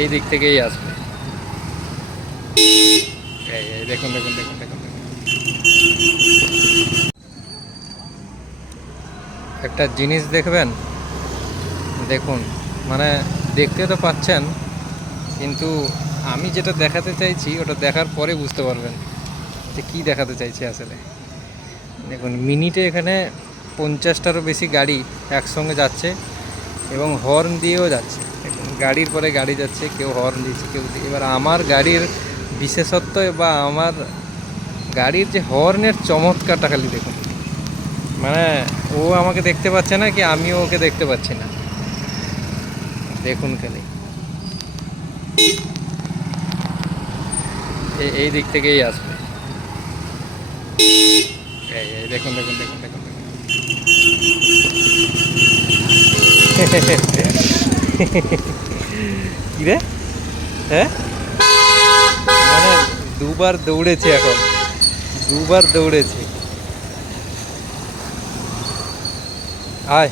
এই দিক থেকেই আসবে। এই দেখুন দেখুন দেখুন দেখুন দেখুন। একটা জিনিস দেখবেন, দেখুন, মানে দেখতে তো পাচ্ছেন, কিন্তু আমি যেটা দেখাতে চাইছি ওটা দেখার পরে বুঝতে পারবেন যে কী দেখাতে চাইছি আসলে। দেখুন, মিনিটে এখানে 50টারও বেশি গাড়ি একসঙ্গে যাচ্ছে এবং হর্ন দিয়েও যাচ্ছে। দেখুন, গাড়ির পরে গাড়ি যাচ্ছে, কেউ হর্ন দিচ্ছে, কেউ এবার আমার গাড়ির বিশেষত্ব বা আমার গাড়ির যে হর্নের চমৎকারটা খালি দেখুন। মানে ও আমাকে দেখতে পাচ্ছে না কি আমিও ওকে দেখতে পাচ্ছি না, দেখুন খালি। এই দিক থেকেই আসবে। এই দেখুন দেখুন দেখুন দেখুন দেখুন। কি রে? হ্যাঁ, মানে দুবার দৌড়েছে এখন, দুবার দৌড়েছে। আয়।